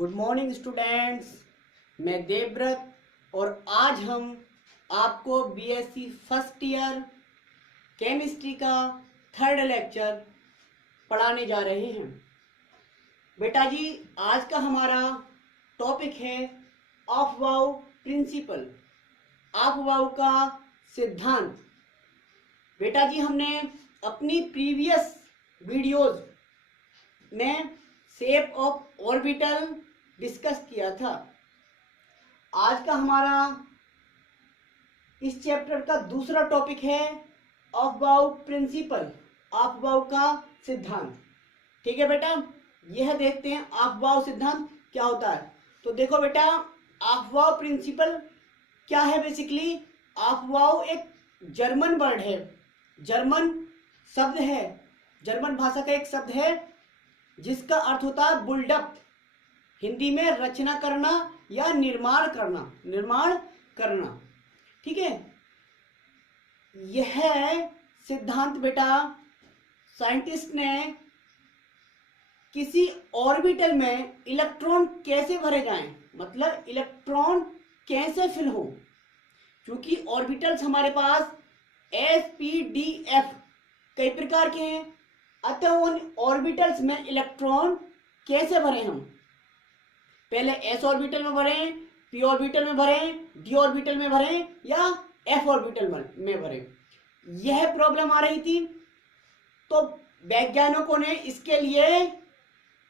Good morning students. मैं देवव्रत और आज हम आपको बीएससी फर्स्ट ईयर केमिस्ट्री का थर्ड लेक्चर पढ़ाने जा रहे हैं। बेटा जी, आज का हमारा टॉपिक है अफवाह प्रिंसिपल, अफवाह का सिद्धांत। बेटा जी, हमने अपनी प्रीवियस वीडियोज में शेप ऑफ ऑर्बिटल डिस्कस किया था। आज का हमारा इस चैप्टर का दूसरा टॉपिक है अफवाह प्रिंसिपल, अफवाह का सिद्धांत। ठीक है बेटा, यह देखते हैं अफवाह सिद्धांत क्या होता है। तो देखो बेटा, अफवाह प्रिंसिपल क्या है। बेसिकली अफवाह एक जर्मन वर्ड है, जर्मन शब्द है, जर्मन भाषा का एक शब्द है जिसका अर्थ होता है बुल्डअप, हिंदी में रचना करना या निर्माण करना, निर्माण करना। ठीक है, यह सिद्धांत बेटा साइंटिस्ट ने किसी ऑर्बिटल में इलेक्ट्रॉन कैसे भरे जाएं, मतलब इलेक्ट्रॉन कैसे फिल हो। क्योंकि ऑर्बिटल्स हमारे पास SPDF कई प्रकार के हैं, अतः उन ऑर्बिटल्स में इलेक्ट्रॉन कैसे भरें हम। पहले s ऑर्बिटल में भरें, p ऑर्बिटल में भरें, d ऑर्बिटल में भरें या f ऑर्बिटल में भरें, यह प्रॉब्लम आ रही थी। तो वैज्ञानिकों ने इसके लिए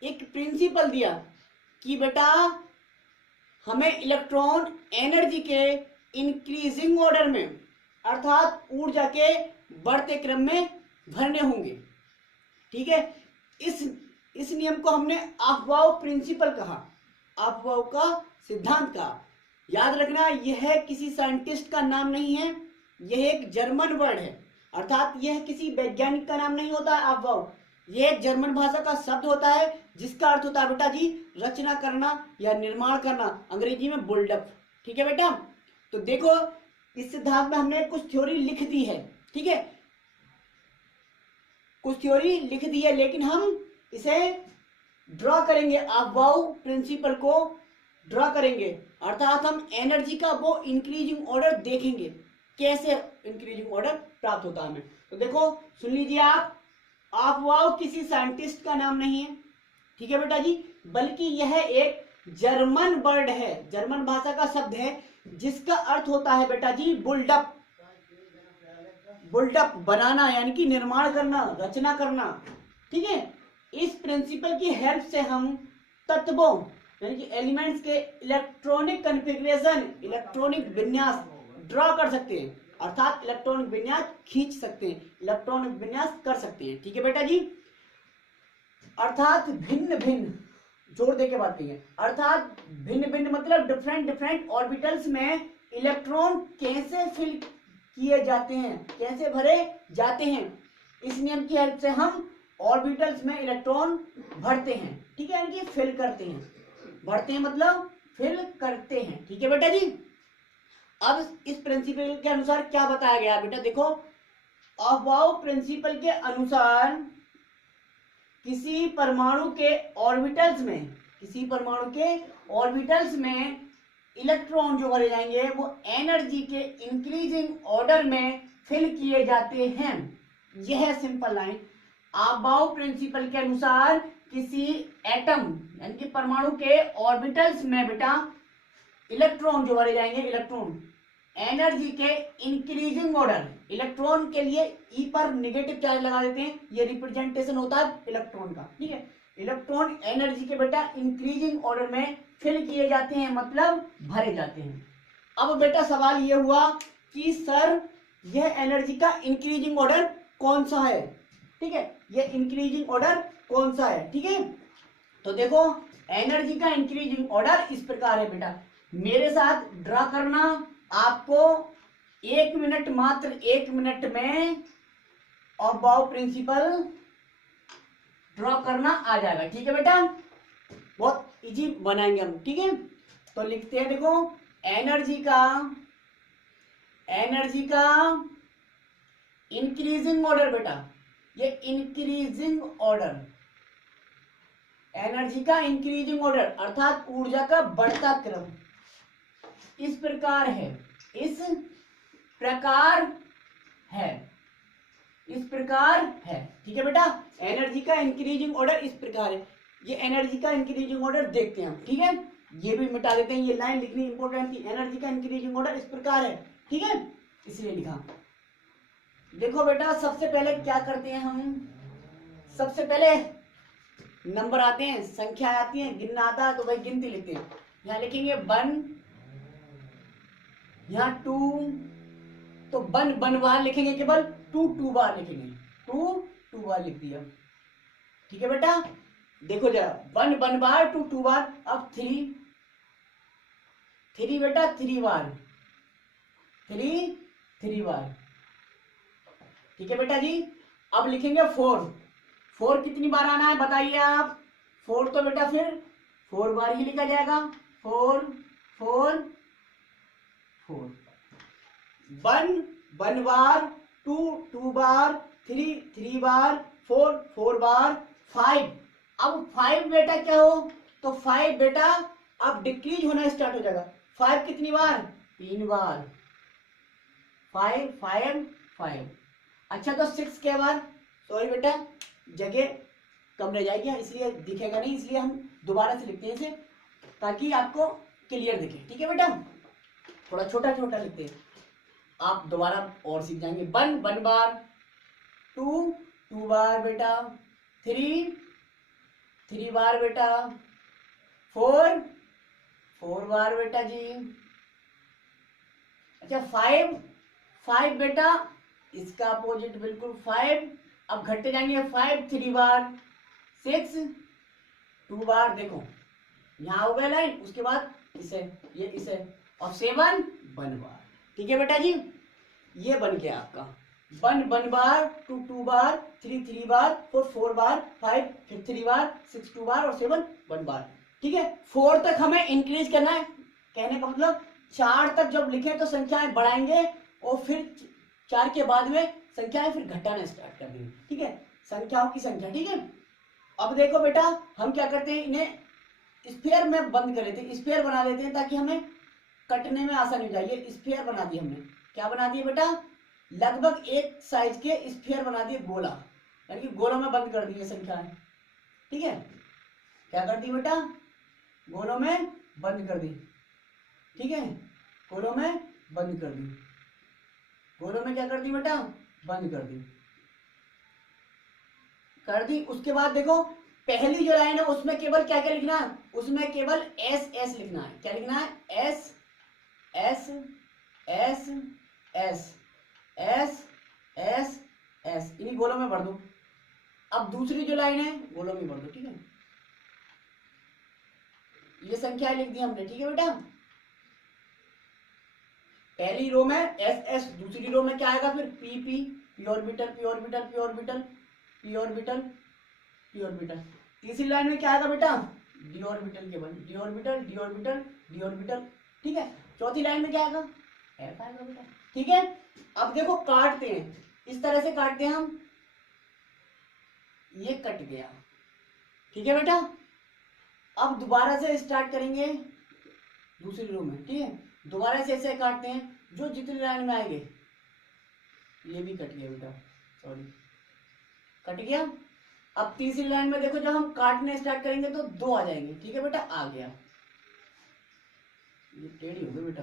एक प्रिंसिपल दिया कि बेटा हमें इलेक्ट्रॉन एनर्जी के इंक्रीजिंग ऑर्डर में, अर्थात ऊर्जा के बढ़ते क्रम में भरने होंगे। ठीक है, इस नियम को हमने अफवाह प्रिंसिपल कहा, अफवाह का सिद्धांत कहा। याद रखना, यह किसी साइंटिस्ट का नाम नहीं है, यह एक जर्मन वर्ड है, अर्थात यह किसी वैज्ञानिक का नाम नहीं होता है। अफवाह यह एक जर्मन भाषा का शब्द होता है जिसका अर्थ होता है बेटा जी रचना करना या निर्माण करना, अंग्रेजी में बुल्डअप। ठीक है बेटा, तो देखो इस सिद्धांत में हमने कुछ थ्योरी लिख दी है। ठीक है, कुछ थ्योरी लिख दी है, लेकिन हम इसे ड्रॉ करेंगे, अफवाह प्रिंसिपल को ड्रॉ करेंगे, अर्थात हम एनर्जी का वो इंक्रीजिंग ऑर्डर देखेंगे, कैसे इंक्रीजिंग ऑर्डर प्राप्त होता है हमें। तो देखो सुन लीजिए आप, अफवाह किसी साइंटिस्ट का नाम नहीं है, ठीक है बेटा जी, बल्कि यह एक जर्मन वर्ड है, जर्मन भाषा का शब्द है जिसका अर्थ होता है बेटा जी बुल्डअप, बुल्डअप बनाना यानी कि निर्माण करना, रचना करना। ठीक है, इस प्रिंसिपल की हेल्प से हम तत्वों यानी कि एलिमेंट्स के इलेक्ट्रॉनिक कॉन्फ़िगरेशन, इलेक्ट्रॉनिक विन्यास ड्रॉ कर सकते हैं, अर्थात इलेक्ट्रॉनिक विन्यास खींच सकते हैं, इलेक्ट्रॉनिक विन्यास कर सकते हैं। ठीक है बेटा जी, अर्थात भिन्न भिन्न, जोर दे के बात कहिए, अर्थात भिन्न भिन्न मतलब डिफरेंट डिफरेंट ऑर्बिटल्स में इलेक्ट्रॉन कैसे फिल किए जाते हैं, कैसे भरे जाते हैं। इस नियम की हेल्प से हम ऑर्बिटल्स में इलेक्ट्रॉन भरते हैं। ठीक है, यानी कि फिल करते हैं, भरते हैं मतलब फिल करते हैं। ठीक है बेटा जी, अब इस प्रिंसिपल के अनुसार क्या बताया गया बेटा, देखो अफवाह प्रिंसिपल के अनुसार किसी परमाणु के ऑर्बिटल्स में, किसी परमाणु के ऑर्बिटल्स में इलेक्ट्रॉन जो भरे जाएंगे वो एनर्जी के इंक्रीजिंग ऑर्डर में फिल किए जाते हैं। यह सिंपल लाइन अफवाह प्रिंसिपल के अनुसार किसी एटम यानी कि परमाणु के ऑर्बिटल्स में बेटा इलेक्ट्रॉन जो भरे जाएंगे, इलेक्ट्रॉन एनर्जी के इंक्रीजिंग ऑर्डर, इलेक्ट्रॉन के लिए ई पर नेगेटिव चार्ज लगा देते हैं, ये रिप्रेजेंटेशन होता है इलेक्ट्रॉन का। ठीक है, इलेक्ट्रॉन एनर्जी के बेटा इंक्रीजिंग ऑर्डर में फिल किए जाते हैं, मतलब भरे जाते हैं। अब बेटा सवाल ये हुआ कि सर यह एनर्जी का इंक्रीजिंग ऑर्डर कौन सा है। ठीक है, यह इंक्रीजिंग ऑर्डर कौन सा है। ठीक है, तो देखो एनर्जी का इंक्रीजिंग ऑर्डर इस प्रकार है बेटा, मेरे साथ ड्रा करना, आपको 1 मिनट, मात्र 1 मिनट में अफवाह प्रिंसिपल ड्रॉ करना आ जाएगा। ठीक है बेटा, बहुत इजी बनाएंगे हम। ठीक है, तो लिखते हैं, देखो एनर्जी का इंक्रीजिंग ऑर्डर बेटा, ये इंक्रीजिंग ऑर्डर एनर्जी का इंक्रीजिंग ऑर्डर अर्थात ऊर्जा का बढ़ता क्रम इस प्रकार है, इस प्रकार है, इस प्रकार है। ठीक है बेटा, एनर्जी का इंक्रीजिंग ऑर्डर इस प्रकार है। ये एनर्जी का इंक्रीजिंग ऑर्डर देखते हैं हम। ठीक है, ये भी मिटा देते हैं, ये लाइन लिखनी इंपॉर्टेंट थी। एनर्जी का इंक्रीजिंग ऑर्डर इस प्रकार है। ठीक है, इसलिए लिखा। देखो बेटा, सबसे पहले क्या करते हैं हम, सबसे पहले नंबर आते हैं, संख्या आती है, गिनना आता है तो भाई गिनती लिखते हैं। यहाँ लिखेंगे 1, यहाँ 2, तो 1 बार लिखेंगे, केवल 2 बार लिखेंगे, 2 बार लिख दिया। ठीक है बेटा, देखो जरा 1 बार, 2 बार। अब 3 बेटा 3 बार, 3 बार। ठीक है बेटा जी, अब लिखेंगे 4 कितनी बार आना है बताइए आप। 4 तो बेटा फिर 4 बार ही लिखा जाएगा। 4 4 4। 1 बार, 2 बार, 3 बार, 4 बार, 5। अब 5 बेटा क्या हो, तो 5 बेटा अब डिक्रीज होना स्टार्ट हो जाएगा। 5 कितनी बार, 3 बार। 5 5 5। अच्छा तो 6 के बार, सॉरी बेटा जगह कम रह जाएगी, इसलिए दिखेगा नहीं, इसलिए हम दोबारा से लिखते हैं इसे ताकि आपको क्लियर दिखे। ठीक है बेटा, थोड़ा छोटा छोटा लिखते हैं, आप दोबारा और सीख जाएंगे। 1 बार, 2 बार बेटा, 3 बार बेटा, 4 बार बेटा जी। अच्छा 5 बेटा इसका अपोजिट बिल्कुल 5। अब घटते जाएंगे, 5 3 बार, 6 2 बार। देखो यहाँ हो गया लाइन, उसके बाद इसे, ये इसे, और 7 1 बार। ठीक है बेटा जी, ये बन गया आपका 1 बार, 2 बार, 3 बार, 4 बार, 5 फिर 3 बार, 6 2 बार और 7 1 बार। ठीक है, 4 तक हमें इंक्रीज करना है। कहने का मतलब 4 तक जब लिखे तो संख्याएं बढ़ाएंगे और फिर 4 के बाद में संख्याएं फिर घटाना स्टार्ट कर देंगे। ठीक है, संख्याओं की संख्या। ठीक है, अब देखो बेटा हम क्या करते हैं, इन्हें स्फीयर में बंद कर लेते हैं, स्फीयर बना लेते हैं ताकि हमें कटने में आसानी हो जाए। ये स्फीयर बना दिए हमने, क्या बना दिए बेटा, लगभग एक साइज के स्फीयर बना दिए, गोला, यानी कि गोलों में बंद कर दिए संख्याएं। ठीक है, क्या कर दी बेटा, गोलों में बंद कर दी। ठीक है, गोलों में बंद कर दी, गोलों में क्या कर दी बेटा, बंद कर दी। उसके बाद देखो पहली जो लाइन है उसमें केवल क्या क्या लिखना है, उसमें केवल एस एस लिखना है। क्या लिखना है, S S S S S S S, इन्हीं गोलों में भर दो। अब दूसरी जो लाइन है गोलों में भर दो। ठीक है, ये संख्या लिख दी हमने। ठीक है बेटा, पहली रो में एस एस, दूसरी रो में क्या आएगा फिर P P, P orbital P orbital P orbital P orbital P orbital. तीसरी लाइन में क्या आएगा बेटा, डी ऑर्बिटल, केवल D orbital D orbital D orbital. ठीक है, चौथी लाइन में क्या आएगा, एफ आएगा बेटा। ठीक है, अब देखो काटते हैं, इस तरह से काटते हैं हम, ये कट गया। ठीक है बेटा, अब दोबारा से स्टार्ट करेंगे दूसरी रो में। ठीक है, दोबारा से ऐसे काटते हैं, जो जितनी लाइन में आएंगे, ये भी कट गया बेटा, सॉरी कट गया। अब तीसरी लाइन में देखो जब हम काटने स्टार्ट करेंगे तो 2 आ जाएंगे। ठीक है बेटा, आ गया, ये टेढ़ी हो गई बेटा।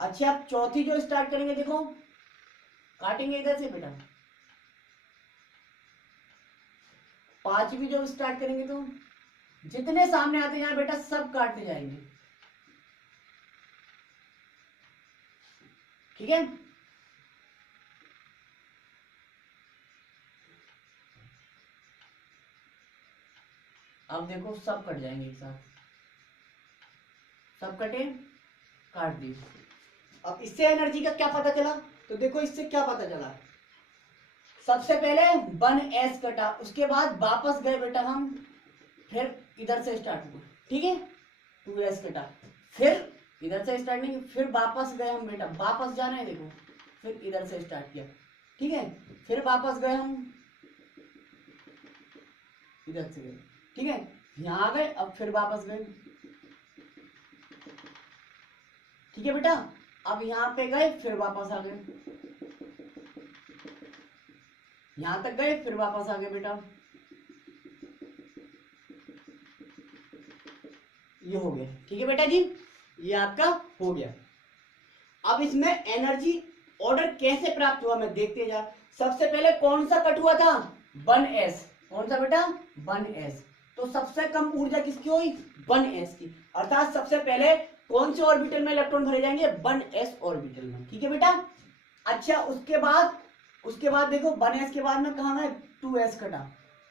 अच्छा अब चौथी जो स्टार्ट करेंगे, देखो काटेंगे इधर से बेटा। पांचवी जो स्टार्ट करेंगे तो जितने सामने आते हैं बेटा सब काटते जाएंगे। ठीक है, अब देखो सब कट जाएंगे एक साथ, सब कटे, काट दिए। अब इससे एनर्जी का क्या पता चला, तो देखो इससे क्या पता चला, सबसे पहले 1s कटा, उसके बाद वापस गए बेटा हम, फिर इधर से स्टार्ट हुआ। ठीक है, 2s कटा, फिर इधर से स्टार्ट नहीं, फिर वापस गए हम बेटा, वापस जाना है देखो, फिर इधर से स्टार्ट किया। ठीक है, फिर वापस गए हम, इधर से गए, ठीक है, यहाँ आ गए, अब फिर वापस गए, ठीक है बेटा, अब यहाँ पे गए फिर वापस आ गए, यहां तक गए फिर वापस आ गए बेटा, ये हो गया, ठीक है बेटा जी, ये आपका हो गया। अब इसमें एनर्जी ऑर्डर कैसे प्राप्त हुआ मैं देखते जा। सबसे पहले कौन सा कट हुआ था, 1s, कौन सा बेटा, 1s, तो सबसे कम ऊर्जा किसकी हुई, 1s की, अर्थात सबसे पहले कौन से ऑर्बिटल में इलेक्ट्रॉन भरे जाएंगे, 1s ऑर्बिटल में, ठीक है बेटा। अच्छा उसके बाद देखो 1s के बाद में कहाँ गए, 2s कटा,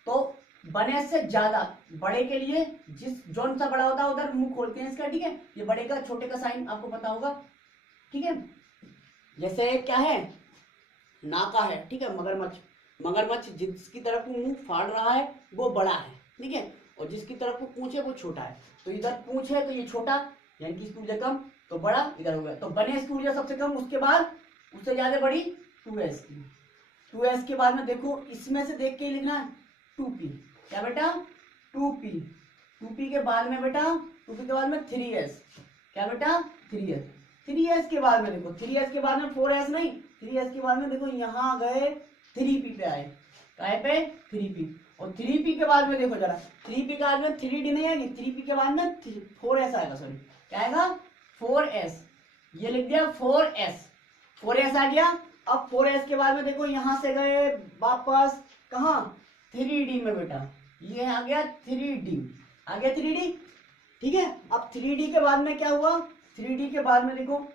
तो 1s से ज्यादा बड़े के लिए जिस जोन सा बड़ा होता है उधर मुंह खोलते हैं इसका, ठीक है, ये बड़े का छोटे का साइन आपको पता होगा, ठीक है, जैसे क्या है, नाका है, ठीक है, मगरमच्छ जिसकी तरफ मुंह फाड़ रहा है वो बड़ा है, ठीक है, और जिसकी तरफ पूंछ है वो छोटा है, तो इधर पूंछ है तो ये छोटा, यानी कि इसकी ऊर्जा कम, तो बड़ा इधर हो गया, तो 1s की ऊर्जा सबसे कम, उसके बाद उससे ज्यादा बड़ी 2s की, 2s के बाद में देखो इसमें से देख के ही लिखना है 2p, क्या बेटा, 2p, 2p के बाद में बेटा, 2p के बाद में 3s, क्या बेटा, 3s, 3s के बाद में देखो, 3s के बाद में 4s नहीं, 3s के बाद में देखो यहाँ गए 3p पे आए, काय पे, 3p, और 3p के बाद में देखो जरा, 3p के बाद में 3d नहीं आएगी, 3p के बाद में 4s आएगा, सॉरी क्या आएगा, 4s, ये लिख दिया 4s, 4s आ गया। अब 4s के बाद में देखो यहां से गए वापस कहा, 3d में बेटा, ये आ गया 3d, आ गया 3d, ठीक है। अब 3d के बाद में क्या हुआ, 3d के बाद में देखो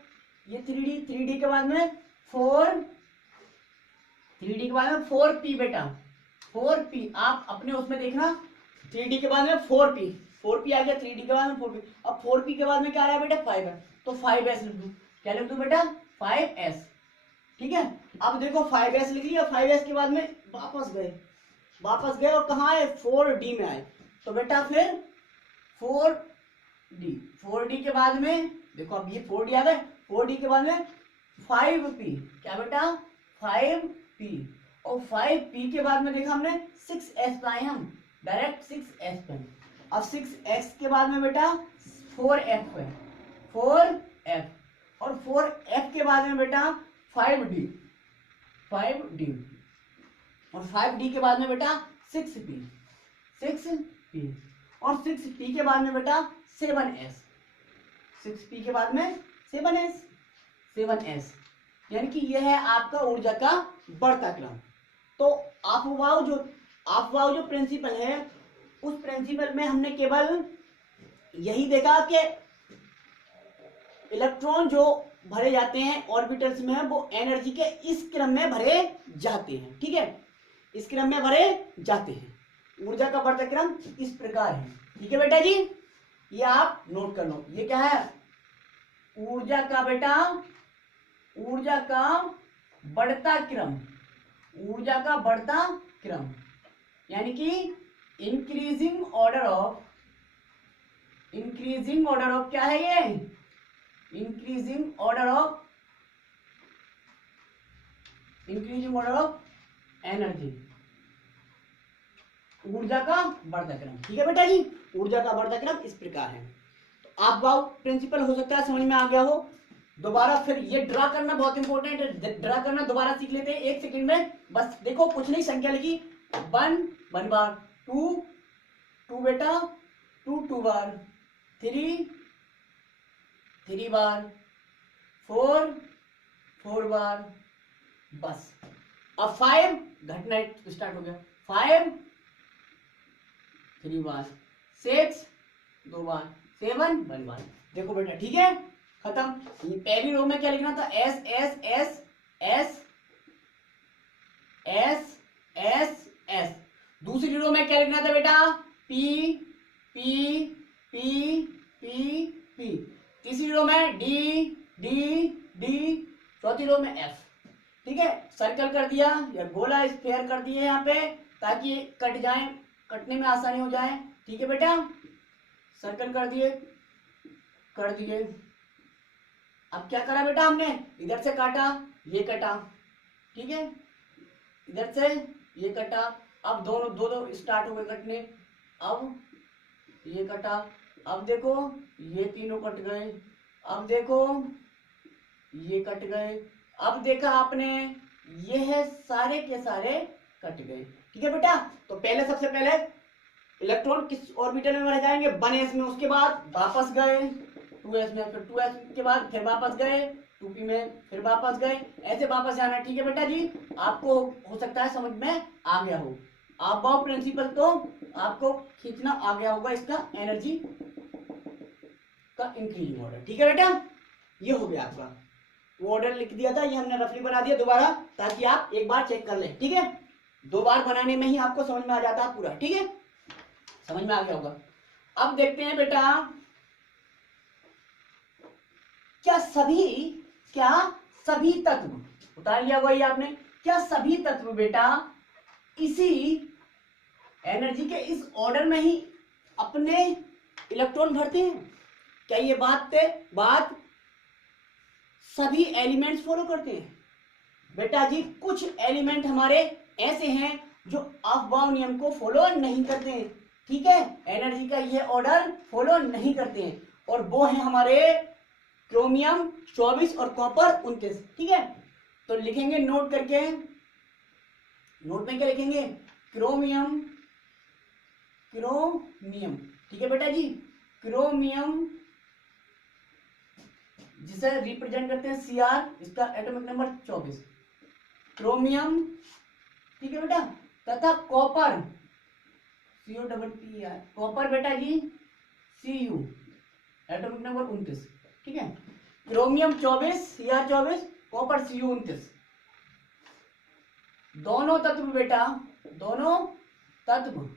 ये 3d के बाद में 3d के बाद में 4p बेटा, 4p, आप अपने उसमें देखना, 3d के बाद में 4p आ गया, 3d के बाद में 4p, अब 4p के बाद में क्या आ रहा है बेटा, 5 है, तो 5s लिख दू, क्या लिख दू बेटा, 5s, ठीक है। अब देखो 5s लिख लिया, 5s के बाद में वापस गए और कहाँ आए, 4d में आए, तो बेटा फिर 4d के बाद में देखो, अब ये 4d आ गए, 4d के बाद में 5p, क्या बेटा, 5p, और 5p के बाद में देखा हमने 6s पाए, हम डायरेक्ट 6s पे, अब 6s के बाद में बेटा 4f है, 4f, और 4f के बाद में बेटा 5d, और 5d के बाद में बेटा 6p, और 6p के बाद में बेटा 7s, 6p के बाद में 7s, यानी कि यह है आपका ऊर्जा का बढ़ता क्रम। तो अफवाह जो प्रिंसिपल है, उस प्रिंसिपल में हमने केवल यही देखा कि इलेक्ट्रॉन जो भरे जाते हैं ऑर्बिटल्स में, वो एनर्जी के इस क्रम में भरे जाते हैं, ठीक है, इस क्रम में भरे जाते हैं। ऊर्जा का बढ़ता क्रम इस प्रकार है, ठीक है बेटा जी, ये आप नोट कर लो, ये क्या है, ऊर्जा का बेटा, ऊर्जा का बढ़ता क्रम, ऊर्जा का बढ़ता क्रम, यानी कि इंक्रीजिंग ऑर्डर ऑफ क्या है ये, इंक्रीजिंग ऑर्डर ऑफ एनर्जी, ऊर्जा का बढ़ता क्रम, ठीक है बेटा जी, ऊर्जा का बढ़ता क्रम इस प्रकार है। तो आप प्रिंसिपल हो सकता है समझ में आ गया हो। दोबारा फिर ये ड्रा करना बहुत इंपॉर्टेंट है, ड्रा करना दोबारा सीख लेते हैं 1 सेकंड में, बस देखो कुछ नहीं, संख्या लिखी, 1 बार, 2 बेटा, 2 बार, 3 बार, 4 बार, बस। अब 5 घटना स्टार्ट हो गया, 5 3 बार, 6 2 बार, 7 1 बार, देखो बेटा, ठीक है, खत्म। ये पहली रो में क्या लिखना था, S S S S S S S, दूसरी रो में क्या लिखना था बेटा, P P P P P, तीसरी रो में डी डी डी, चौथी रो में एफ, ठीक है। सर्कल कर दिया या गोला स्फेयर कर दिए यहाँ पे, ताकि कट जाए, कटने में आसानी हो जाए, ठीक है बेटा, सर्कल कर दिए। अब क्या करा बेटा हमने, इधर से काटा, ये कटा, ठीक है, इधर से ये कटा, अब दोनों दो दो स्टार्ट हो गए कटने। अब ये कटा, अब देखो ये तीनों कट गए, अब देखो ये कट गए, अब देखा आपने ये है सारे के सारे कट गए। ठीक है बेटा, तो पहले सबसे पहले इलेक्ट्रॉन किस ऑर्बिटल में रह जाएंगे, 1s में, उसके बाद वापस गए 2s में, फिर 2s के बाद फिर वापस गए 2p में, फिर वापस गए, ऐसे वापस जाना। ठीक है बेटा जी, आपको हो सकता है समझ में आ गया हो। अबाव प्रिंसिपल तो आपको खींचना आ गया होगा, इसका एनर्जी का इंक्रीजिंग ऑर्डर। ठीक है बेटा, ये हो गया आपका, वो ऑर्डर लिख दिया था, ये हमने रफली बना दिया दोबारा, ताकि आप एक बार चेक कर लें। ठीक है, 2 बार बनाने में ही आपको समझ में आ जाता है पूरा। ठीक है, समझ में आ गया होगा। अब देखते हैं बेटा, क्या सभी तत्व, उतार लिया हुआ ये आपने, क्या सभी तत्व बेटा इसी एनर्जी के इस ऑर्डर में ही अपने इलेक्ट्रॉन भरते हैं? क्या ये बात सभी एलिमेंट्स फॉलो करते हैं? बेटा जी, कुछ एलिमेंट हमारे ऐसे हैं जो अफबाउ नियम को फॉलो नहीं करते हैं। ठीक है, एनर्जी का ये ऑर्डर फॉलो नहीं करते हैं, और वो है हमारे क्रोमियम 24 और कॉपर 29। ठीक है, तो लिखेंगे नोट करके, नोट में क्या लिखेंगे, क्रोमियम। ठीक है बेटा जी, क्रोमियम जिसे रिप्रेजेंट करते हैं Cr, इसका एटॉमिक नंबर 24, क्रोमियम। ठीक है बेटा, तथा कॉपर COPPR, कॉपर बेटा जी Cu, एटॉमिक नंबर 29। ठीक है, क्रोमियम 24, Cr 24, कॉपर Cu 29। दोनों तत्व बेटा, दोनों तत्व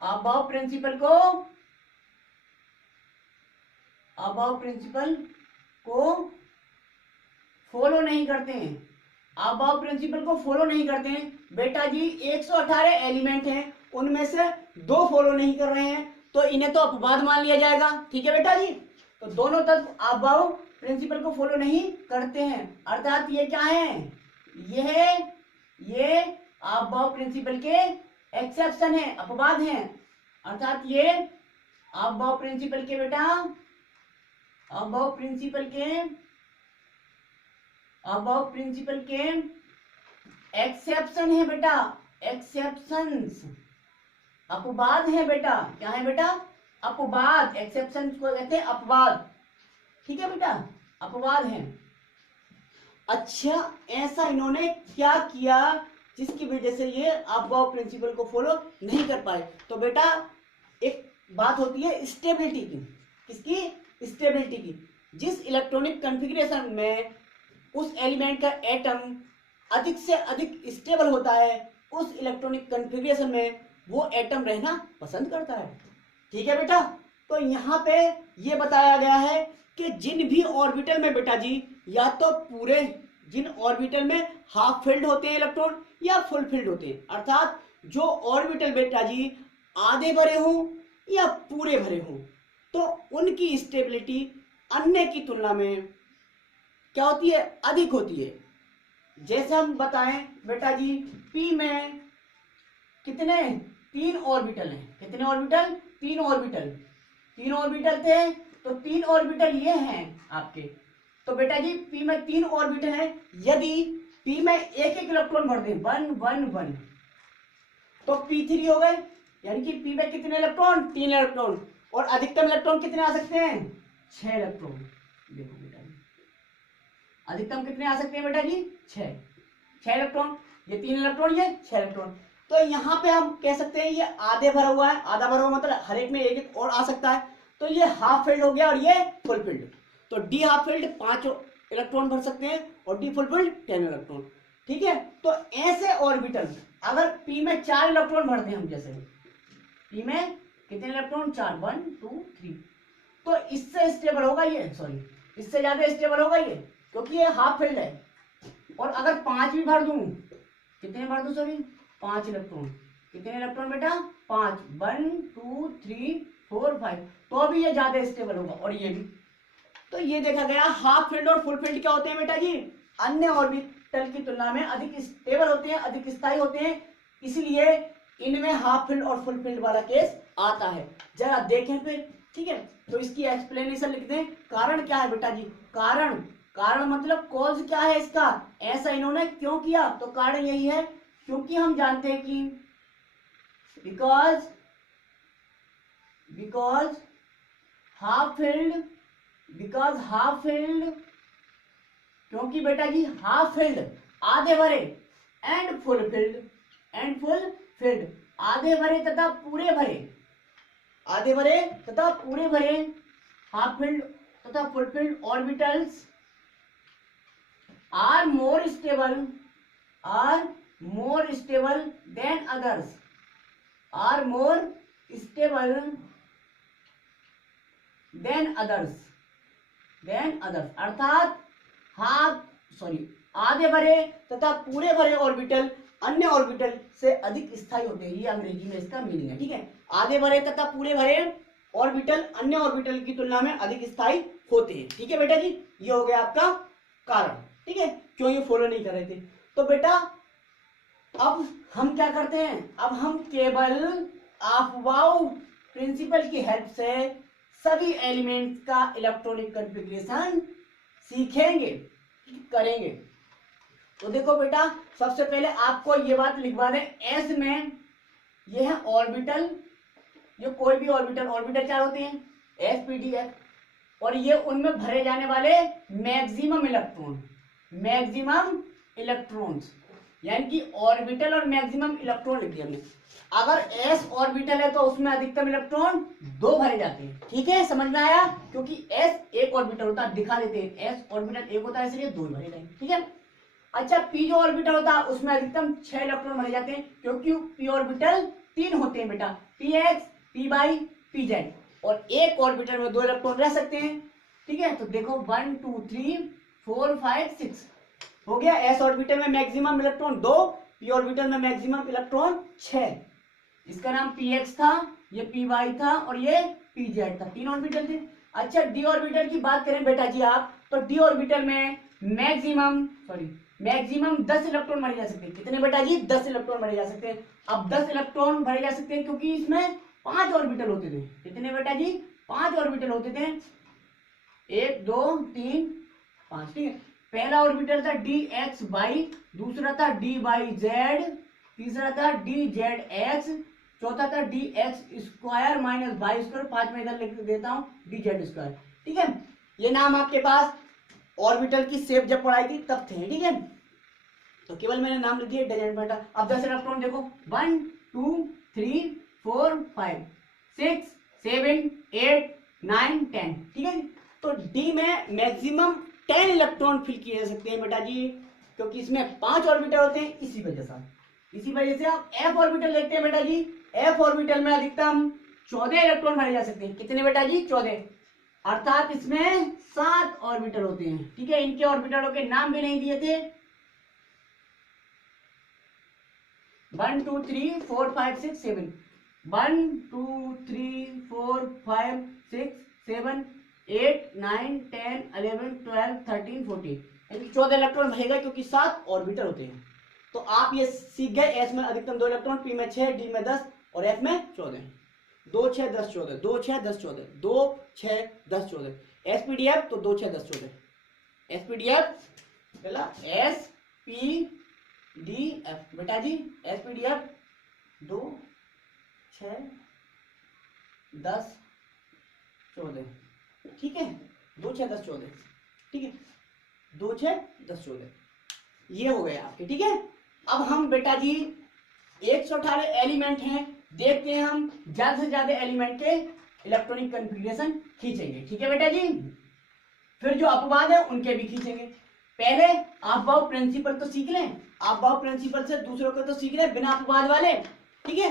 अबाव प्रिंसिपल को फॉलो नहीं करते हैं। अबाव प्रिंसिपल को फॉलो नहीं करते हैं बेटा जी। 118 एलिमेंट हैं, उनमें से 2 फॉलो नहीं कर रहे हैं, तो इन्हें तो अपवाद मान लिया जाएगा। ठीक है बेटा जी, तो दोनों तत्व अबाव प्रिंसिपल को फॉलो नहीं करते हैं, अर्थात ये क्या है, ये अबाव प्रिंसिपल के एक्सेप्शन है, अपवाद हैं, अर्थात ये अबाव प्रिंसिपल के बेटा, अबाव प्रिंसिपल के एक्सेप्शन है बेटा, एक्सेप्शंस, अपवाद है बेटा। क्या है बेटा, अपवाद, एक्सेप्शन को कहते हैं अपवाद। ठीक है बेटा, अपवाद है। अच्छा, ऐसा इन्होंने क्या किया जिसकी वजह से ये अबाव प्रिंसिपल को फॉलो नहीं कर पाए? तो बेटा एक बात होती है स्टेबिलिटी की, किसकी, स्टेबिलिटी की। जिस इलेक्ट्रॉनिक कॉन्फ़िगरेशन में उस एलिमेंट का एटम अधिक से अधिक स्टेबल होता है, उस इलेक्ट्रॉनिक कॉन्फ़िगरेशन में वो एटम रहना पसंद करता है। ठीक है बेटा, तो यहाँ पे ये बताया गया है कि जिन भी ऑर्बिटल में बेटा जी, या तो पूरे, जिन ऑर्बिटल में हाफ फिल्ड होते हैं इलेक्ट्रॉन या फुल फिल्ड होते हैं, अर्थात जो ऑर्बिटल बेटा जी आधे भरे हों या पूरे भरे हों, तो उनकी स्टेबिलिटी अन्य की तुलना में क्या होती है, अधिक होती है। जैसे हम बताएं बेटा जी, पी में कितने, 3 ऑर्बिटल हैं, कितने ऑर्बिटल, 3 ऑर्बिटल, 3 ऑर्बिटल थे, तो 3 ऑर्बिटल ये हैं आपके। तो बेटा जी पी में 3 ऑर्बिटल हैं, यदि पी में एक इलेक्ट्रॉन भर दें 1 1 1, तो P3 हो गए, यानी कि पी में कितने इलेक्ट्रॉन, 3 इलेक्ट्रॉन, और अधिकतम इलेक्ट्रॉन कितने आ सकते हैं, 6 इलेक्ट्रॉन। देखो बेटा जी, अधिकतम कितने आ सकते हैं बेटा जी, 6 इलेक्ट्रॉन, ये 3 इलेक्ट्रॉन, ये 6 इलेक्ट्रॉन। तो यहाँ पे हम कह सकते हैं ये आधे भरा हुआ है, आधा भरा हुआ मतलब हर एक में एक एक और आ सकता है, तो ये हाफ फिल्ड हो गया और ये फुल फिल्ड। तो डी हाफ फिल्ड 5 इलेक्ट्रॉन भर सकते हैं और डी फुल फिल्ड 10 इलेक्ट्रॉन। ठीक है, तो ऐसे ऑर्बिटल अगर पी में 4 इलेक्ट्रॉन भर दें हम, जैसे पी में कितने इलेक्ट्रॉन, 4, 1 2 3, तो इससे स्टेबल होगा ये, सॉरी इससे ज्यादा स्टेबल होगा ये, क्योंकि ये हाफ फिल्ड है। और अगर 5 भी भर दूं, कितने भर दूं, सॉरी 5 इलेक्ट्रॉन, कितने इलेक्ट्रॉन बेटा, 5, 1 2 3 4 5, तो भी ये ज्यादा स्टेबल होगा, और ये भी। तो ये देखा गया हाफ फील्ड और फुल फील्ड क्या होते हैं बेटा जी, अन्य ऑर्बिटल की तुलना में अधिक स्टेबल होते हैं, अधिक स्थायी होते हैं, इसलिए इनमें हाफ फील्ड और फुल फील्ड वाला केस आता है। जरा देखें फिर, ठीक है। तो इसकी एक्सप्लेनेशन लिख दें। कारण क्या है बेटा जी, कारण, कारण मतलब कॉज क्या है इसका, ऐसा इन्होंने क्यों किया, तो कारण यही है क्योंकि हम जानते हैं कि बिकॉज हाफ फील्ड, क्योंकि बेटा जी हाफ फील्ड आधे भरे एंड फुल फील्ड आधे भरे तथा पूरे भरे, आधे भरे तथा पूरे भरे हाफ फील्ड तथा full filled orbitals are more stable than others, are more stable than others, अर्थात आधे भरे तथा पूरे भरे ऑर्बिटल अन्य ऑर्बिटल से अधिक स्थायी होते हैं। ये अंग्रेजी में इसका मीनिंग है, ठीक है। आधे भरे तथा पूरे भरे ऑर्बिटल अन्य ऑर्बिटल की तुलना में अधिक स्थायी होते हैं, ठीक है बेटा जी। ये हो गया आपका कारण, ठीक है, क्यों ये फॉलो नहीं कर रहे थे। तो बेटा अब हम क्या करते हैं, अब हम केवल अफबाउ प्रिंसिपल की हेल्प से सभी एलिमेंट्स का इलेक्ट्रॉनिक कॉन्फ़िगरेशन सीखेंगे, करेंगे। तो देखो बेटा, सबसे पहले आपको ये बात लिखवा दें, एस में ये है ऑर्बिटल, ये कोई भी ऑर्बिटल क्या होते हैं, एस पी डी एफ, और ये उनमें भरे जाने वाले मैक्सिमम इलेक्ट्रॉन्स, यानी कि ऑर्बिटल और मैक्सिमम इलेक्ट्रॉन लिख दिया हमने। अगर एस ऑर्बिटल है तो उसमें अधिकतम इलेक्ट्रॉन 2 भरे जाते हैं, ठीक है, समझ में आया। क्योंकि एस एक ऑर्बिटल होता है, दिखा देते हैं, एस ऑर्बिटल एक होता है इसलिए 2 भरे जाएंगे, ठीक है। अच्छा, पी जो ऑर्बिटल होता है उसमें अधिकतम 6 इलेक्ट्रॉन भरे जाते हैं, क्योंकि पी ऑर्बिटल 3 होते हैं बेटा, P X, P Y, P Z, और एक ऑर्बिटल में 2 इलेक्ट्रॉन रह सकते हैं, ठीक है। तो देखो 1 2 3 4 5 6 हो गया। एस ऑर्बिटल में मैक्सिमम इलेक्ट्रॉन 2, पी ऑर्बिटल में मैक्सिमम इलेक्ट्रॉन 6। इसका नाम पी एक्स था, ये पी वाई था और ये पी जेड था, 3 ऑर्बिटल थे। अच्छा, डी ऑर्बिटल की बात करें बेटा जी आप, तो डी ऑर्बिटल में मैक्सिमम 10 इलेक्ट्रॉन भरे जा सकते हैं। कितने बेटा जी, 10 इलेक्ट्रॉन भरे जा सकते हैं। अब 10 इलेक्ट्रॉन भरे जा सकते हैं क्योंकि इसमें 5 ऑर्बिटल होते थे। कितने बेटा जी, 5 ऑर्बिटल होते थे, 1 2 3 5, ठीक है। पहला ऑर्बिटल था डी एक्स वाई, दूसरा था डी वाई जेड, तीसरा था डी जेड एक्स, चौथा था D X square minus Y square, 5 में इधर लिख देता हूं डी जेड स्क्वायर, ठीक है। ये नाम आपके पास ऑर्बिटल की शेप जब पढ़ाई थी तब थे, ठीक है। तो केवल मैंने नाम लिख दिया, डजेंट मैटर। अब 10 इलेक्ट्रॉन देखो, 1 2 3 4 5 6 7 8 9 10, ठीक है। तो डी में मैक्सिमम 10 इलेक्ट्रॉन फिल किए जा सकते हैं बेटा जी, क्योंकि इसमें 5 ऑर्बिटल होते हैं। इसी वजह से आप एफ ऑर्बिटल देखते हैं बेटा जी, एफ ऑर्बिटल में अधिकतम 14 इलेक्ट्रॉन भरे जा सकते हैं। कितने बेटा जी, 14, अर्थात इसमें 7 ऑर्बिटल होते हैं, ठीक है। इनके ऑर्बिटलों के नाम भी नहीं दिए थे, 1 2 3 4 5 6 7, 1 2 3 4 5 6 7 8 9 10 11 12 13 14, यानी 14 इलेक्ट्रॉन भरेगा क्योंकि 7 ऑर्बिटल होते हैं। तो आप ये सीख गए, एस में अधिकतम 2 इलेक्ट्रॉन, पी में 6, डी में 10 और एफ में 14, 2 6 10 14, 2 6 10 14, 2 6 10 14। एसपीडीएफ तो 2 6 10 14, एसपीडीएफ पहला एस पी डी एफ बेटा जी, एसपीडीएफ 2 6 10 14, ठीक है, 2 6 10 14, ठीक है, 2 6 10 14, ये हो गए आपके, ठीक है। अब हम बेटा जी 118 एलिमेंट हैं, देखते हैं हम ज्यादा से ज्यादा एलिमेंट के इलेक्ट्रॉनिक कॉन्फ़िगरेशन खींचेंगे, ठीक है बेटा जी। फिर जो अपवाद है उनके भी खींचेंगे। पहले अपवाद प्रिंसिपल तो सीख लें, अपवाद प्रिंसिपल से दूसरों को तो सीख लें बिना अपवाद वाले, ठीक है।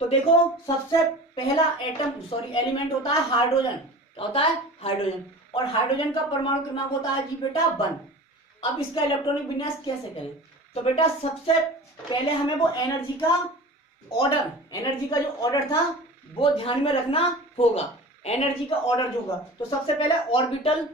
तो देखो, सबसे पहला एलिमेंट होता है हाइड्रोजन। क्या होता है, हाइड्रोजन, और हाइड्रोजन का परमाणु क्रमांक होता है जी बेटा 1। अब इसका इलेक्ट्रॉनिक विन्यास कैसे करें, तो बेटा सबसे पहले हमें वो एनर्जी का जो ऑर्डर था वो ध्यान में रखना होगा। एनर्जी का ऑर्डर जो होगा, तो सबसे पहले ऑर्बिटल,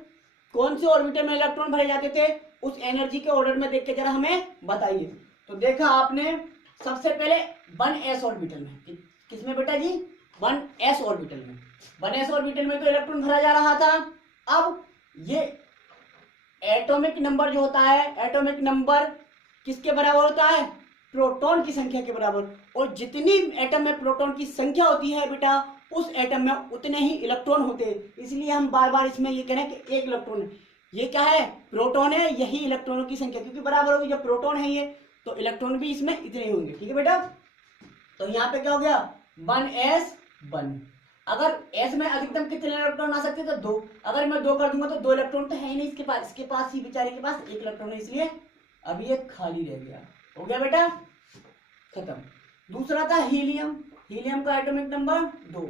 कौन से ऑर्बिटल में इलेक्ट्रॉन भरे जाते थे उस एनर्जी के ऑर्डर में देख के जरा हमें बताइए। तो देखा आपने सबसे पहले 1s ऑर्बिटल में, किसमें बेटा जी, 1s ऑर्बिटल में, 1s ऑर्बिटल में तो इलेक्ट्रॉन भरा जा रहा था। अब ये एटॉमिक नंबर जो होता है, एटॉमिक नंबर किसके बराबर होता है, प्रोटॉन की संख्या के बराबर, और जितनी एटम में प्रोटॉन की संख्या होती है बेटा उस एटम में उतने ही इलेक्ट्रॉन होते हैं। इसलिए हम बार बार इसमें ये कह रहे हैं कि एक इलेक्ट्रॉन है, ये क्या है, प्रोटॉन है, यही इलेक्ट्रॉनों की संख्या, क्योंकि बराबर होगी, जब प्रोटॉन है ये तो इलेक्ट्रॉन भी इसमें इतने ही होंगे। ठीक है बेटा, तो यहाँ पे क्या हो गया 1s1। अगर s में अधिकतम कितने इलेक्ट्रॉन आ सकते हैं, तो 2। अगर मैं 2 कर दूंगा तो 2 इलेक्ट्रॉन तो है ही नहीं इसके पास ही बेचारे के पास 1 इलेक्ट्रॉन है, इसलिए अभी ये खाली रह गया। हो गया बेटा, खत्म। दूसरा था हीलियम, हीलियम का एटॉमिक नंबर 2,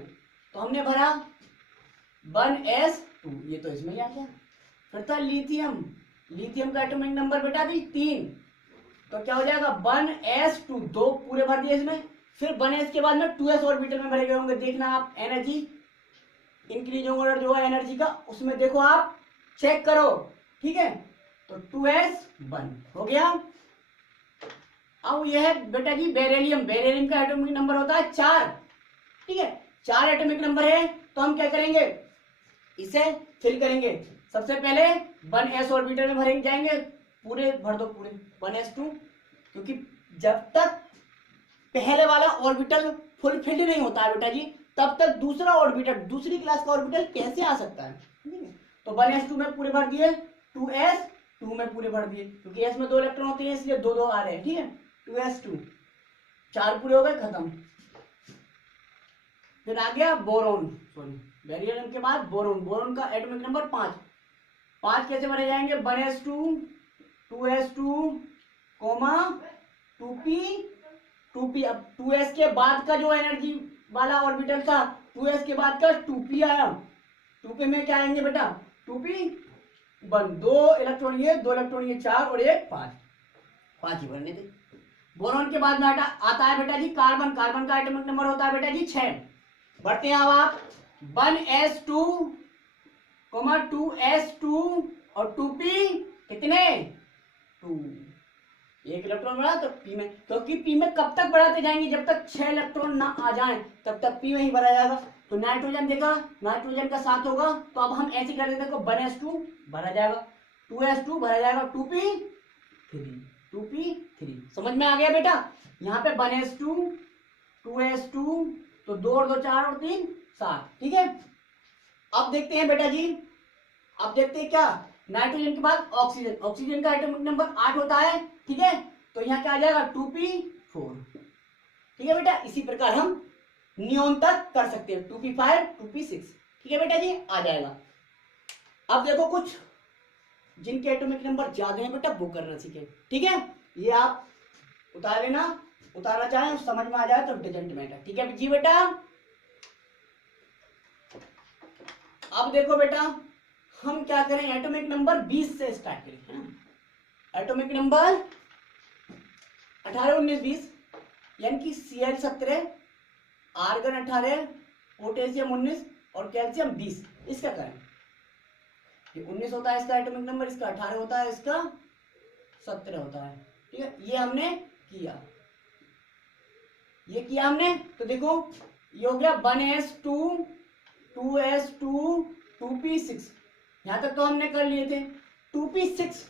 तो हमने भरा 1s2, ये तो इसमें ही आ गया। फिर था लिथियम, लिथियम का एटॉमिक नंबर बेटा 3, तो क्या हो जाएगा 1s2, 2 पूरे भर दिए इसमें। फिर 1s के बाद में 2s ऑर्बिटल में भरे गए होंगे, देखना आप एनर्जी इंक्रीज ऑर्डर जो है एनर्जी का, उसमें देखो आप चेक करो। ठीक है, तो 2s1 हो गया। अब यह है बेटा जी बेरिलियम, बेरिलियम का एटॉमिक नंबर होता है 4। ठीक है, 4 एटॉमिक नंबर है, तो हम क्या करेंगे, इसे फिल करेंगे। सबसे पहले 1s ऑर्बिटल में भरेंगे, जाएंगे पूरे भर दो, पूरे 1s2, क्योंकि जब तक पहले वाला ऑर्बिटल फुलफिल्ड नहीं होता है बेटा जी, तब तक दूसरा ऑर्बिटल, दूसरी क्लास का ऑर्बिटल कैसे आ सकता है। तो 1s2 में पूरे भर दिए, 2s2 में पूरे भर दिए, क्योंकि s में 2 इलेक्ट्रॉन होते हैं इसलिए 2 आ रहे हैं। ठीक है, 2s2, 4 पूरे हो गए, खत्म। फिर आ गया बोरोन, सॉरी बेरिलियम के बाद बोरोन, बोरोन का एटॉमिक नंबर 5। 5 कैसे भरे जाएंगे, 1s2, 2s2, 2p, 2p। अब 2s के बाद का जो एनर्जी वाला ऑर्बिटल था, 2s के बाद का 2p आया, 2p में क्या आएंगे बेटा, 2p1, 2 इलेक्ट्रॉन ये, 2 इलेक्ट्रॉन ये, 4 और 1 5 ही भरने थे। बोरॉन के बाद में आता है बेटा जी कार्बन, कार्बन का एटॉमिक नंबर होता है बेटा जी 6। बढ़ते हैं अब आप 1s2, 2s2 और 2p कितने, 2, 1 इलेक्ट्रॉन बढ़ा तो p में, क्योंकि p में कब तक बढ़ाते जाएंगे, जब तक 6 इलेक्ट्रॉन ना आ जाएं तब तक p में ही भरा जाएगा। तो नाइट्रोजन देखा, नाइट्रोजन का 7 होगा, तो अब हम ऐसे कर देते हैं, 1s2 भरा जाएगा, 2s2 भरा जाएगा, 2p3, समझ में आ गया बेटा। यहाँ पे 1s2, 2s2, तो 2 और 2 4 और 3 7। ठीक है, अब देखते हैं बेटा जी, अब देखते हैं क्या, नाइट्रोजन के बाद ऑक्सीजन, ऑक्सीजन का एटॉमिक नंबर 8 होता है। ठीक है, तो यहाँ क्या आ जाएगा 2p4। ठीक है बेटा, इसी प्रकार हम नियोन तक कर सकते हैं, 2p5, 2p6। ठीक है बेटा जी, आ जाएगा। अब देखो कुछ जिनके एटॉमिक नंबर ज्यादा है बेटा वो करना सीखे। ठीक है, ये आप उतार लेना, उतारना चाहें समझ में आ जाए तो डजंट मैटर। ठीक है जी बेटा, अब देखो बेटा हम क्या करें, एटॉमिक नंबर 20 से स्टार्ट करें। एटॉमिक नंबर 18, 19, 20, यानी कि Cl17, आर्गन 18, पोटेशियम 19 और कैल्शियम 20, इसका करें। ये 19 होता है इसका एटॉमिक नंबर, इसका 18 होता है, इसका 17 होता है। ठीक है, ये हमने किया, ये किया हमने। तो देखो ये हो गया 1s2, 2s2, 2p6, यहां तक तो हमने कर लिए थे। 2p6,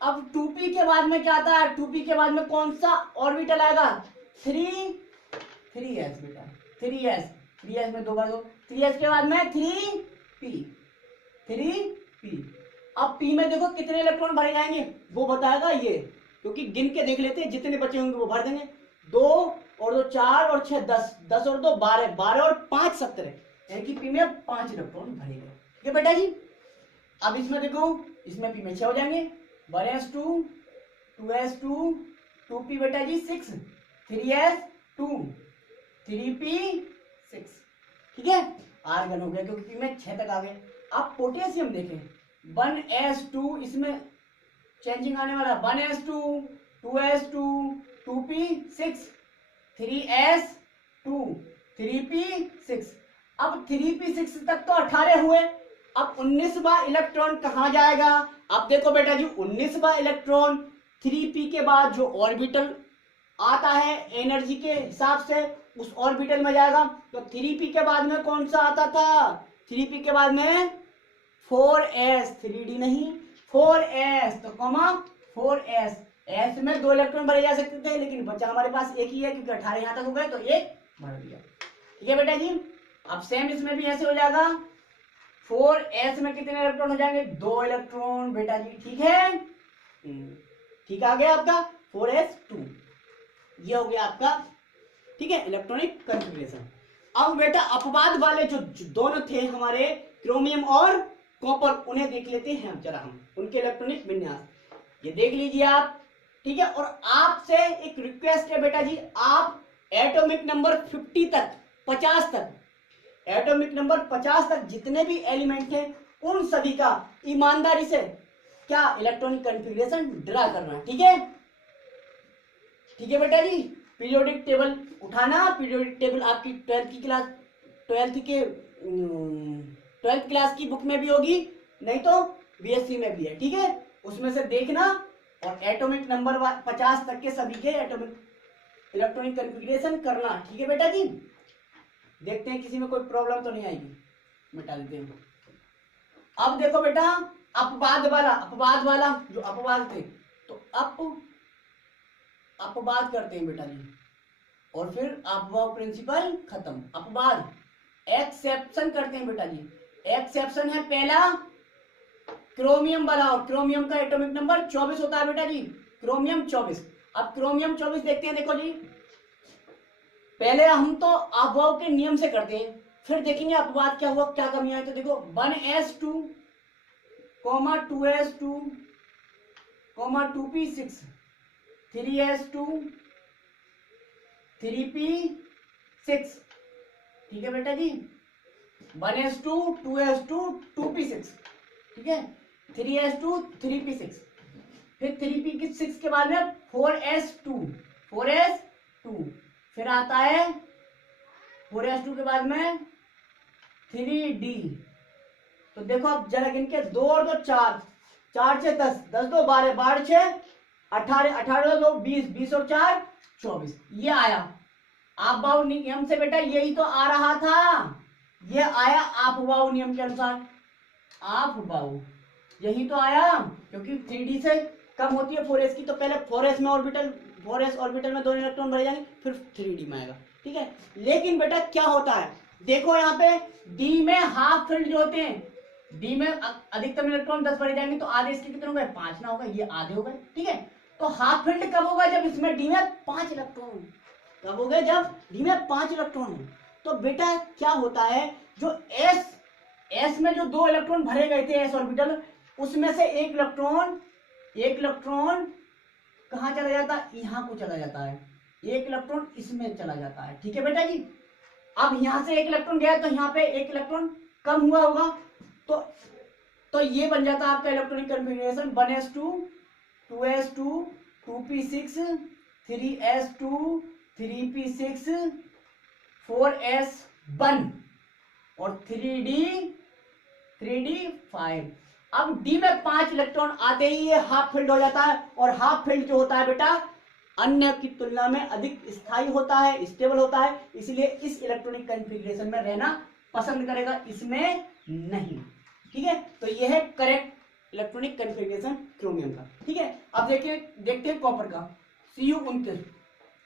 अब 2p के बाद में क्या आता है, 2p के बाद में कौन सा ऑर्बिटल आएगा, 3s बेटा, 3s में 2 बार 2, 3s के बाद में 3p। अब p में देखो कितने इलेक्ट्रॉन भरे जाएंगे वो बताएगा ये, क्योंकि गिन के देख लेते हैं, जितने बचे होंगे वो भर देंगे। 2 और 2 4 और 6 10, 10 और 2 12, 12 और 5 17, यानी कि p में 5 इलेक्ट्रॉन भरे गए। ठीक है बेटा जी, अब इसमें देखो, इसमें p में 6 हो जाएंगे, 1s2, 2s2, 2p बेटा जी 6, 3s2, 3p6। ठीक है, आर्गन हो गया क्योंकि p में 6 तक आ गए। अब पोटेशियम देखें, 1s2, इसमें चेंजिंग आने वाला, 1s2, 2s2, 2p6, 3s2, 3p6। अब 3p6 तक तो 18 हुए, अब 19वां इलेक्ट्रॉन कहाँ जाएगा? अब देखो बेटा जी 19वां इलेक्ट्रॉन 3p के बाद जो ऑर्बिटल आता है एनर्जी के हिसाब से उस ऑर्बिटल में जाएगा। तो 3p के बाद में कौन सा आता था? 3p के बाद में 4s, 3d नहीं 4s, तो कॉमा 4s, s में 2 इलेक्ट्रॉन भरे जा सकते थे लेकिन बचा हमारे पास एक ही है क्योंकि 18 यहां तक हो गए तो एक भर दिया। ठीक है बेटा जी। अब सेम इसमें भी ऐसे हो जाएगा, 4s में कितने इलेक्ट्रॉन हो जाएंगे? 2 इलेक्ट्रॉन बेटा जी। ठीक है, ठीक आ गया आपका 4s2, ये हो गया आपका। ठीक है, इलेक्ट्रॉनिक कॉन्फ़िगरेशन। अब बेटा अपवाद वाले जो दोनों थे हमारे क्रोमियम और कॉपर, उन्हें देख लेते हैं हम जरा, हम उनके इलेक्ट्रॉनिक विन्यास ये देख लीजिए आप। ठीक है, और आपसे एक रिक्वेस्ट है बेटा जी, आप एटॉमिक नंबर 50 तक 50 तक एटॉमिक नंबर 50 तक जितने भी एलिमेंट हैं उन सभी का ईमानदारी से क्या इलेक्ट्रॉनिक कॉन्फ़िगरेशन ड्रा करना। ठीक है, ठीक है बेटा जी। पीरियोडिक टेबल उठाना, पीरियोडिक टेबल आपकी 12th क्लास की बुक में भी होगी, नहीं तो बीएससी में भी है। ठीक है, उसमें से देखना और एटॉमिक नंबर 50 तक के सभी के एटॉमिक इलेक्ट्रॉनिक कॉन्फ़िगरेशन करना। ठीक है बेटा जी, देखते हैं किसी में कोई प्रॉब्लम तो नहीं आएगी, मिटा देते हैं। अब देखो बेटा अपवाद वाला जो अपवाद थे, तो अपवाद करते हैं बेटा जी, और फिर अपवाद प्रिंसिपल खत्म। अपवाद एक्सेप्शन करते हैं बेटा जी। एक्सेप्शन है पहला क्रोमियम वाला, और क्रोमियम का एटॉमिक नंबर 24 होता है बेटा जी, क्रोमियम 24। अब क्रोमियम 24 देखते हैं, देखो जी पहले हम तो अपवाद के नियम से करते हैं, फिर देखेंगे अपवाद क्या हुआ, क्या कमी आई। तो देखो 1s2, 2s2, 2p6, 3s2, 3p6। ठीक है बेटा जी, 1s2, 2s2, 2p6। ठीक है, 3s2, 3p6, फिर 3p6 के बाद में 4s2, फिर आता है 4s2 के बाद में 3d। तो देखो अब जरा गिन के 2 और 2 4, 4 से 10, 10 2 12, 12 6 18, 18 2 20, 20 और 4 24, ये आया। आपबाऊ नियम से बेटा यही तो आ रहा था, ये आया आपबाऊ नियम के अनुसार। आपबाऊ यही तो आया, क्योंकि 3d से कम होती है 4s की, तो पहले 4s ऑर्बिटल में 2 इलेक्ट्रॉन भरे जाएंगे, फिर 3d में आएगा। ठीक है, लेकिन बेटा क्या होता है, देखो यहाँ पे d में हाफ फील्ड जो होते हैं, d में अधिकतम इलेक्ट्रॉन 10 भरे जाएंगे, तो आधे इसके कितने हो गए? 5 ना होगा, ये आधे हो गए। ठीक है, तो हाफ फील्ड कब होगा? जब इसमें d में 5 इलेक्ट्रॉन। कब हो गए? जब d में 5 इलेक्ट्रॉन हो। तो बेटा क्या होता है, जो s में जो 2 इलेक्ट्रॉन भरे गए थे s ऑर्बिटल, उसमें से एक इलेक्ट्रॉन कहाँ चला जाता है? यहाँ को चला जाता है, एक इलेक्ट्रॉन इसमें चला जाता है। ठीक है बेटा जी, अब यहां से एक इलेक्ट्रॉन गया तो यहाँ पे एक इलेक्ट्रॉन कम हुआ होगा, तो ये बन जाता है आपका electronic configuration 1s2, 2s2, 2p6, 3s2, 3p6, 4s1 और 3d5। अब d में 5 इलेक्ट्रॉन आते ही ये हाफ फील्ड हो जाता है, और हाफ फील्ड जो होता है बेटा अन्य की तुलना में अधिक स्थायी होता है, स्टेबल होता है, इसलिए इस इलेक्ट्रॉनिक कॉन्फ़िगरेशन में रहना पसंद करेगा, इसमें नहीं। ठीक है, तो यह है करेक्ट इलेक्ट्रॉनिक कॉन्फ़िगरेशन क्रोमियम का। ठीक है, अब देखते हैं कॉपर का Cu29।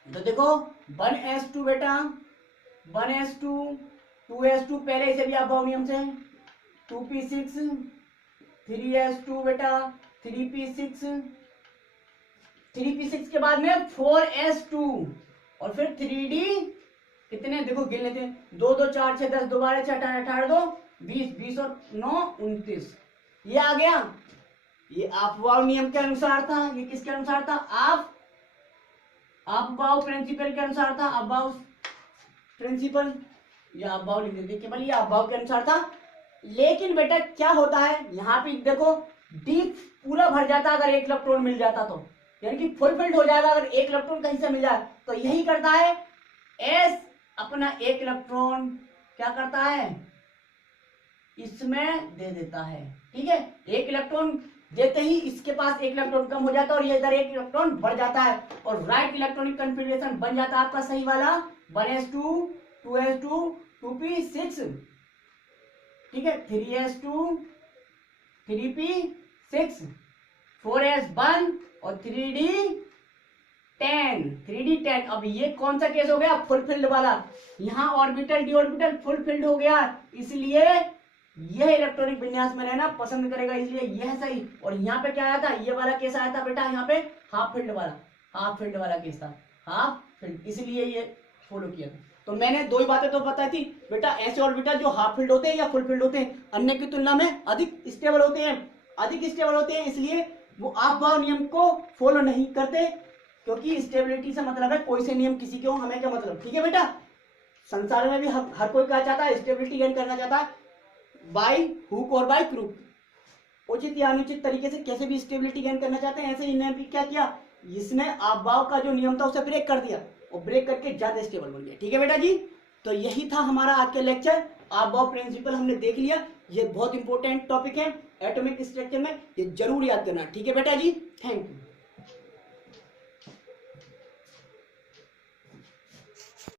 तो देखो 1s2 बेटा, 1s2, 2s2 पहले इसे भी आप नियम से, 2p6, 3s2 बेटा, 3p6 के बाद में 4s2 और फिर 3d कितने देखो गिन लेते हैं, 2 2 4 6 10 2 12 6 18 18 2 20 20 और 9 29, ये आ गया। ये आपबाऊ नियम के अनुसार था, ये किसके अनुसार था? आपबाऊ प्रिंसिपल के अनुसार था। आपबाऊ प्रिंसिपल या आपबाऊ लिख देते केवल, ये आपबाऊ के अनुसार था। लेकिन बेटा क्या होता है, यहाँ पे देखो डी पूरा भर जाता अगर एक इलेक्ट्रॉन मिल जाता, तो यानी कि फुल फिल्ड हो जाएगा अगर एक इलेक्ट्रॉन कहीं से मिल जाए। तो यही करता है एस अपना एक इलेक्ट्रॉन क्या करता है, इसमें दे देता है। ठीक है, एक इलेक्ट्रॉन देते ही इसके पास एक इलेक्ट्रॉन कम हो जाता है और ये इधर एक इलेक्ट्रॉन बढ़ जाता है और राइट इलेक्ट्रॉनिक कन्फिग्रेशन बन जाता है आपका सही वाला 1s2 2s2 2p6। ठीक है, 3s2 3p6 4s1 और 3d10। अब ये कौन सा केस हो गया, फुलफिल्ड वाला। यहाँ ऑर्बिटल डी ऑर्बिटल फुलफिल्ड हो गया, इसलिए यह इलेक्ट्रॉनिक विन्यास में रहना पसंद करेगा, इसलिए यह सही। और यहाँ पे क्या आया था, ये वाला केस आया था बेटा, यहाँ पे हाफ फील्ड वाला केस था, हाफ फील्ड, इसलिए ये फॉलो किया था। तो मैंने दो ही बातें तो बताई थी बेटा, ऐसे ऑर्बिटल जो हाफ फील्ड होते हैं या फुल फील्ड होते हैं अन्य की तुलना में अधिक स्टेबल होते हैं, इसलिए वो आपभाव नियम को फॉलो नहीं करते, क्योंकि स्टेबिलिटी से मतलब है कोई से नियम किसी के हो, हमें क्या मतलब। ठीक है बेटा, संसार में भी हर कोई क्या चाहता है, स्टेबिलिटी गेन करना चाहता है, बाय हुक और बाय क्रूक, उचित या अनुचित तरीके से कैसे भी स्टेबिलिटी गेन करना चाहते हैं। ऐसे इन्होंने भी क्या किया, इसने आपभाव का जो नियम था उसे ब्रेक कर दिया और ब्रेक करके ज्यादा स्टेबल बन गया। ठीक है बेटा जी, तो यही था हमारा आज के लेक्चर, आपभाव प्रिंसिपल हमने देख लिया, ये बहुत इंपॉर्टेंट टॉपिक है एटॉमिक स्ट्रक्चर में, ये जरूर याद करना। ठीक है बेटा जी, थैंक यू।